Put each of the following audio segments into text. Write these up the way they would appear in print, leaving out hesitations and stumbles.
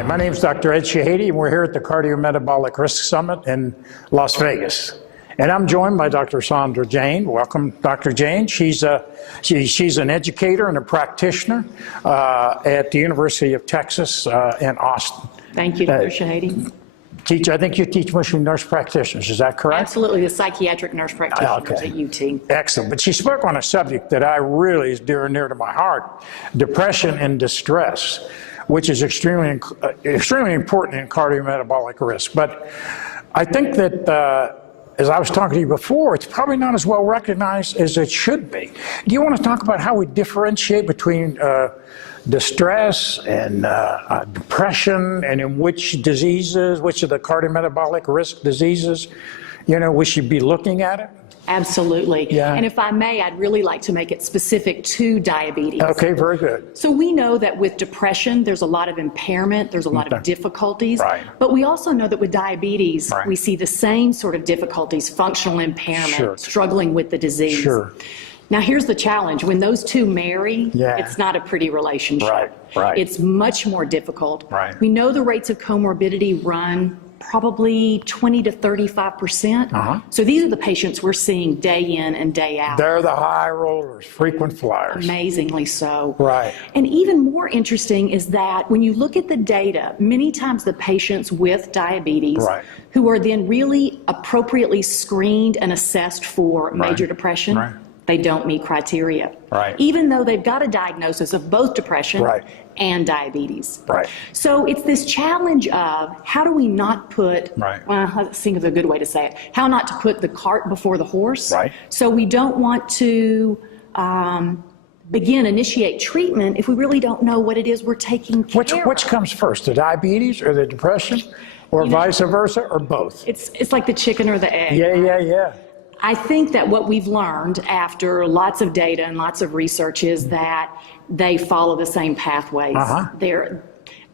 Hi, my name is Dr. Ed Shahady, and we're here at the Cardiometabolic Risk Summit in Las Vegas. And I'm joined by Dr. Sandra Jane. Welcome, Dr. Jane. She's an educator and a practitioner at the University of Texas in Austin. Thank you, Dr. Shahady. I think you teach mostly nurse practitioners, is that correct? Absolutely, the psychiatric nurse practitioners at UT. Excellent. But she spoke on a subject that I really is dear and near to my heart, depression and distress, which is extremely important in cardiometabolic risk. But I think that, as I was talking to you before, it's probably not as well recognized as it should be. Do you want to talk about how we differentiate between distress and depression, and in which diseases, which of the cardiometabolic risk diseases, we should be looking at it? Absolutely. Yeah. And if I may, I'd really like to make it specific to diabetes. Okay, very good. So we know that with depression, there's a lot of impairment, there's a lot of difficulties. Right. But we also know that with diabetes, Right. we see the same sort of difficulties, functional impairment, Sure. struggling with the disease. Sure. Now here's the challenge. When those two marry, Yeah. it's not a pretty relationship. Right, right. It's much more difficult. Right. We know the rates of comorbidity run probably 20 to 35%. So these are the patients we're seeing day in and day out. They're the high rollers, frequent flyers. Amazingly so. Right. And even more interesting is that when you look at the data, many times the patients with diabetes Right. who are then really appropriately screened and assessed for major Right. depression, Right. they don't meet criteria. Right. Even though they've got a diagnosis of both depression Right. and diabetes. Right. So it's this challenge of how do we not put, Right. well, let's think of a good way to say it, how not to put the cart before the horse. Right. So we don't want to initiate treatment if we really don't know what it is we're taking care of. Which comes first, the diabetes or the depression, or vice versa, or both? It's like the chicken or the egg. Yeah. I think that what we've learned after lots of data and lots of research is that they follow the same pathways.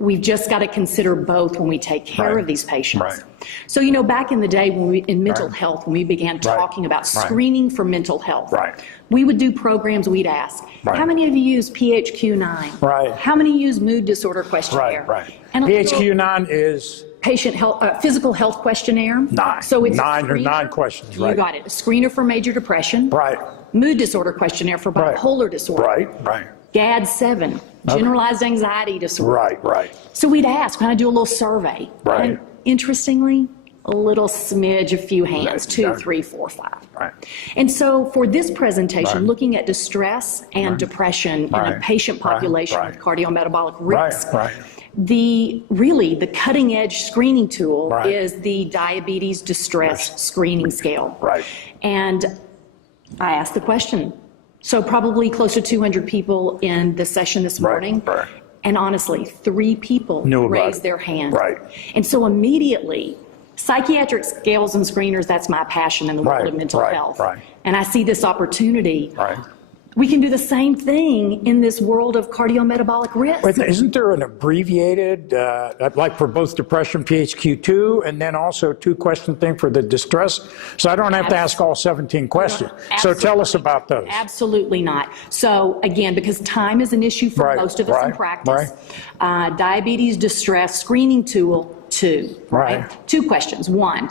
We've just got to consider both when we take care Right. of these patients. Right. So, back in the day when in mental Right. health, when we began talking about Right. screening for mental health, Right. we would do programs, we'd ask, Right. how many of you use PHQ-9? Right. How many use mood disorder questionnaire? Right. And a little PHQ-9 is patient health, physical health questionnaire. 9. So it's nine screener. questions, You right? got it. A screener for major depression. Right. Mood disorder questionnaire for Right. bipolar disorder. Right. GAD-7, generalized anxiety disorder. Right. So we'd ask, kind of do a little survey. Right. And interestingly, a little smidge, a few hands, Right. 2, 3, 4, 5. Right. And so for this presentation, Right. looking at distress and depression in a Right. patient population Right. with cardiometabolic risk, Right. the cutting edge screening tool Right. is the diabetes distress screening scale. Right. And I asked the question. So probably close to 200 people in the session this morning. Right. And honestly, 3 people Knew about raised it. their hand. Right. And so immediately, psychiatric scales and screeners, that's my passion in the world Right, of mental right, health. right. And I see this opportunity. Right. We can do the same thing in this world of cardiometabolic risk. But isn't there an abbreviated, like for both depression, PHQ-2, and then also 2-question thing for the distress? So I don't have to ask all 17 questions. So tell us about those. Absolutely not. So again, because time is an issue for Right, most of us in right, practice, diabetes distress screening tool 2, Right. 2 questions. 1,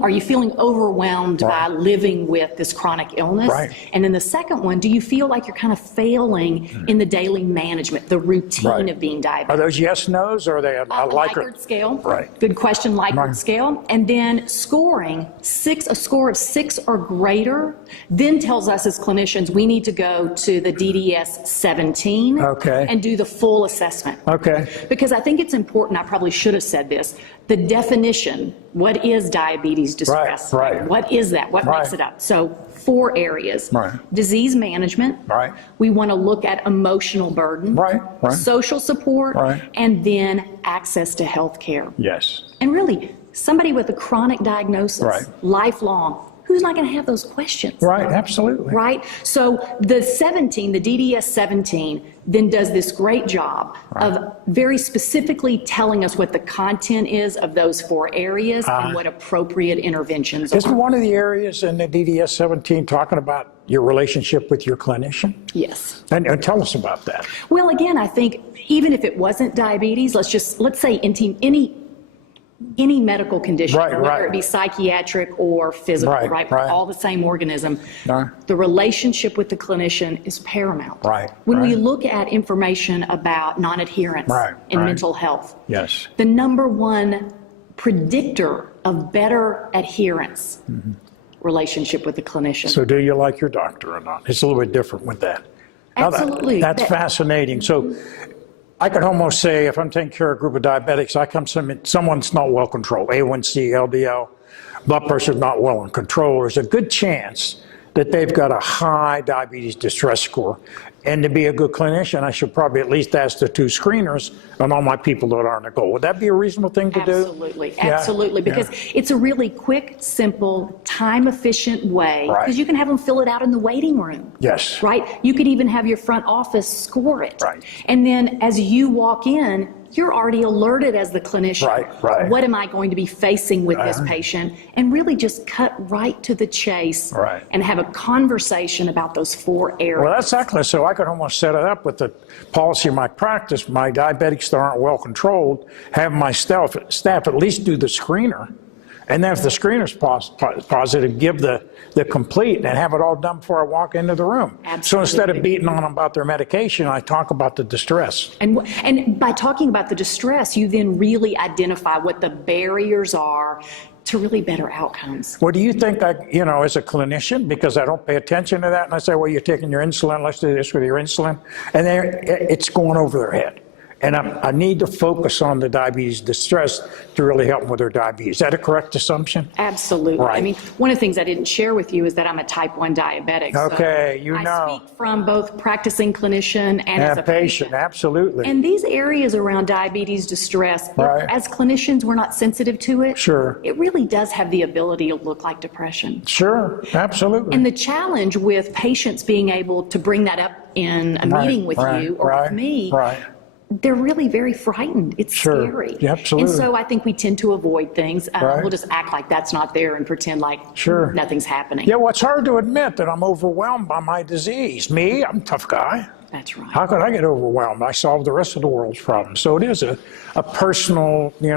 are you feeling overwhelmed by living with this chronic illness? Right. And then the second one, do you feel like you're kind of failing in the daily management, the routine Right. of being diabetic? Are those yes, no's, or are they a Likert scale. Right. Good question, Likert Right. scale. And then scoring, a score of 6 or greater, then tells us as clinicians we need to go to the DDS-17 Okay. and do the full assessment. Okay. Because I think it's important, I probably should have said this, the definition, what is diabetes distress? Right. What is that? What makes Right. it up? So 4 areas. Right. Disease management. Right. We want to look at emotional burden. Right. Social support. Right. And then access to health care. Yes. And really, somebody with a chronic diagnosis, Right. lifelong, who's not going to have those questions? Right, absolutely. Right? So the 17, the DDS 17, then does this great job of very specifically telling us what the content is of those 4 areas and what appropriate interventions Isn't are. one of the areas in the DDS 17 talking about your relationship with your clinician? Yes. And tell us about that. Well, again, I think even if it wasn't diabetes, let's say any medical condition, Right, whether right. it be psychiatric or physical, Right, right? right. All the same organism. Right. The relationship with the clinician is paramount. Right, When we right. look at information about non-adherence Right, in right. mental health, Yes. the number one predictor of better adherence, relationship with the clinician. So do you like your doctor or not? It's a little bit different with that. Now Absolutely. That's fascinating. So I could almost say if I'm taking care of a group of diabetics, I come to someone's not well controlled, A1C, LDL, blood pressure's not well in control, there's a good chance that they've got a high diabetes distress score. And to be a good clinician, I should probably at least ask the 2 screeners on all my people that aren't a goal. Would that be a reasonable thing to do? Absolutely, Yeah, absolutely, because it's a really quick, simple, time-efficient way, Right. because you can have them fill it out in the waiting room. Yes. Right? You could even have your front office score it. Right. And then as you walk in, you're already alerted as the clinician. Right, right. What am I going to be facing with this patient? And really just cut right to the chase Right. and have a conversation about those 4 areas. Well, that's excellent. So I could almost set it up with the policy of my practice. My diabetics that aren't well controlled, have my staff at least do the screener. And then if the screener's positive, give the complete and have it all done before I walk into the room. Absolutely. So instead of beating on them about their medication, I talk about the distress. And by talking about the distress, you then really identify what the barriers are to really better outcomes. What do you think, as a clinician, because I don't pay attention to that, and I say, well, you're taking your insulin, let's do this with your insulin, and then it's going over their head. And I need to focus on the diabetes distress to really help them with their diabetes. Is that a correct assumption? Absolutely. Right. I mean, one of the things I didn't share with you is that I'm a type 1 diabetic. Okay, so know. I speak from both practicing clinician and as And a patient, absolutely. And these areas around diabetes distress, Right. as clinicians, we're not sensitive to it. Sure. It really does have the ability to look like depression. Sure, absolutely. And the challenge with patients being able to bring that up in a meeting with you or with me, they're really very frightened. It's Sure. scary. Yeah, absolutely. And so I think we tend to avoid things. Right. We'll just act like that's not there and pretend like Sure. nothing's happening. Yeah, well, it's hard to admit that I'm overwhelmed by my disease. Me, I'm a tough guy. That's right. How could I get overwhelmed? I solve the rest of the world's problems. So it is a personal, and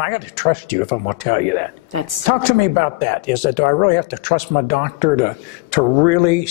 I got to trust you if I'm going to tell you that. Talk to me about that. Do I really have to trust my doctor to really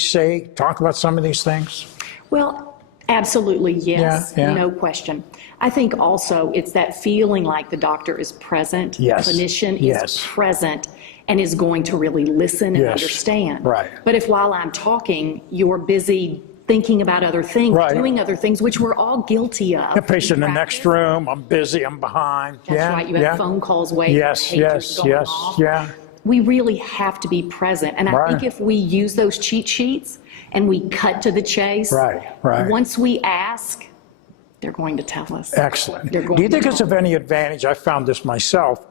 talk about some of these things? Well, absolutely, yes, Yeah. no question. I think also it's that feeling like the doctor is present, Yes. the clinician Yes. is present and is going to really listen and Yes. understand. Right. But if while I'm talking, you're busy thinking about other things, Right. doing other things, which we're all guilty of. A patient in the practice. next room, I'm busy, I'm behind. That's right, you have phone calls waiting. Yes, pagers yes, going yes, off. yeah. We really have to be present. And I Right. think if we use those cheat sheets and we cut to the chase, Right. once we ask, they're going to tell us. Excellent. They're going Do you think to it's of any advantage, I found this myself,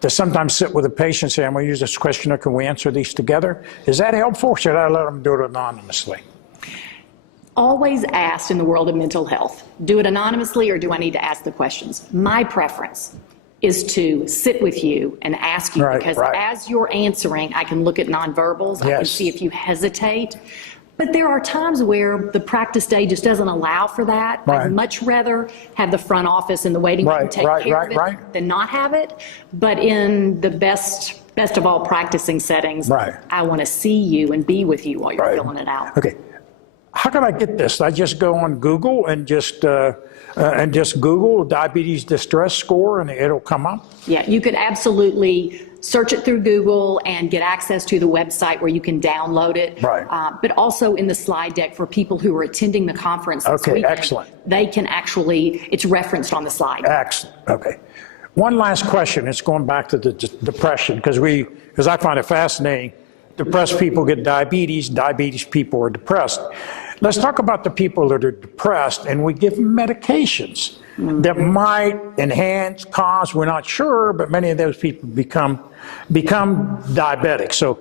to sometimes sit with a patient and say, I'm going to use this questionnaire, can we answer these together? Is that helpful, or should I let them do it anonymously? Always asked in the world of mental health, do it anonymously or do I need to ask the questions? My preference is to sit with you and ask you, because as you're answering, I can look at nonverbals, I can see if you hesitate. But there are times where the practice day just doesn't allow for that. I'd much rather have the front office and the waiting room take care of it than not have it. But in the best of all practicing settings, I want to see you and be with you while you're filling it out. Okay. How can I get this? I just go on Google and just Google diabetes distress score and it'll come up? Yeah, you could absolutely search it through Google and get access to the website where you can download it. But also in the slide deck for people who are attending the conference this weekend, excellent. They can actually, it's referenced on the slide. Excellent, okay. One last question, it's going back to the depression, because I find it fascinating. Depressed people get diabetes, diabetes people are depressed. Let's talk about the people that are depressed, and we give them medications that might enhance, cause, we're not sure, but many of those people become become diabetic. So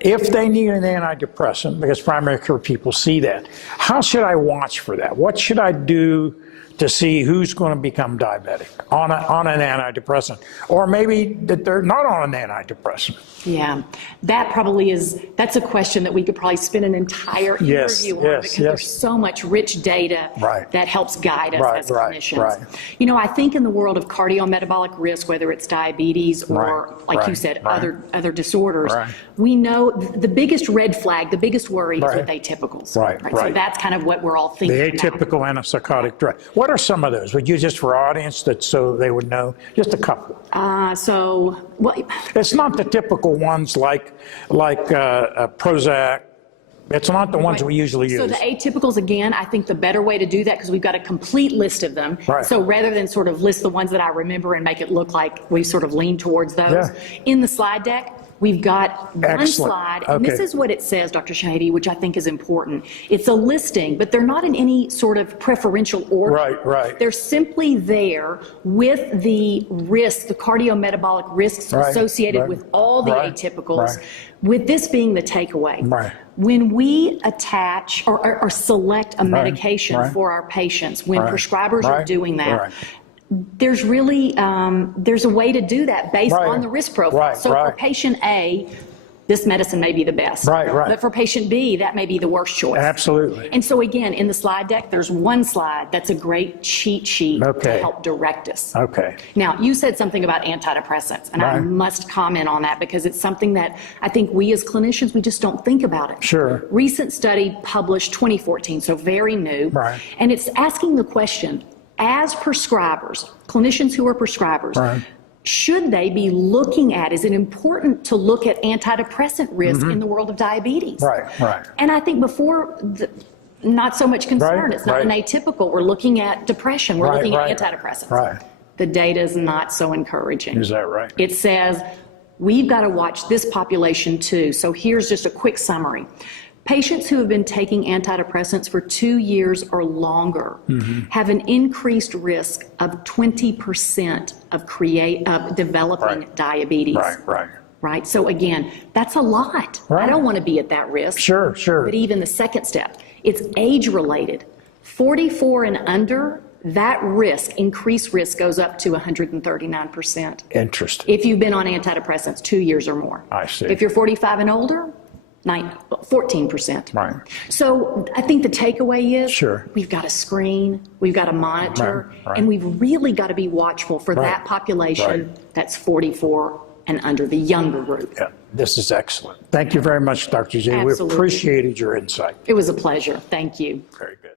if they need an antidepressant, because primary care people see that, how should I watch for that? What should I do to see who's going to become diabetic on an antidepressant, or maybe that they're not on an antidepressant? Yeah, that's a question that we could probably spend an entire interview on, because there's so much rich data that helps guide us as clinicians. You know, I think in the world of cardiometabolic risk, whether it's diabetes or, like you said, other disorders, we know the biggest red flag, the biggest worry is with atypicals. So that's kind of what we're all thinking The atypical antipsychotic drug. What are some of those? Would you, just for our audience, so they would know, just a couple? It's not the typical ones like Prozac. It's not the ones we usually use. So the atypicals, again, I think the better way to do that, because we've got a complete list of them. So rather than sort of list the ones that I remember and make it look like we sort of lean towards those, in the slide deck, we've got one slide, and this is what it says, Dr. Shahady, which I think is important. It's a listing, but they're not in any sort of preferential order. They're simply there with the risk, the cardiometabolic risks associated with all the atypicals, with this being the takeaway. When we attach or select a medication for our patients, when prescribers are doing that, there's really, there's a way to do that based on the risk profile. So for patient A, this medicine may be the best. But for patient B, that may be the worst choice. Absolutely. And so again, in the slide deck, there's one slide that's a great cheat sheet to help direct us. Now, you said something about antidepressants, and I must comment on that, because it's something that I think we as clinicians, we just don't think about it. Recent study published 2014, so very new. And it's asking the question, as prescribers, clinicians who are prescribers, should they be looking at, is it important to look at antidepressant risk in the world of diabetes? And I think before, not so much concern. It's not an atypical. We're looking at depression. We're looking at antidepressants. The data is not so encouraging. Is that right? It says we've got to watch this population too. So here's just a quick summary. Patients who have been taking antidepressants for 2 years or longer have an increased risk of 20% of developing diabetes. So again, that's a lot. I don't want to be at that risk. But even the second step, it's age related. 44 and under, that risk, increased risk, goes up to 139%. Interesting. If you've been on antidepressants 2 years or more. I see. If you're 45 and older, 14%. So I think the takeaway is we've got to screen, we've got to monitor, and we've really got to be watchful for that population that's 44 and under, the younger group. This is excellent. Thank you very much, Dr. J. We appreciated your insight. It was a pleasure. Thank you. Very good.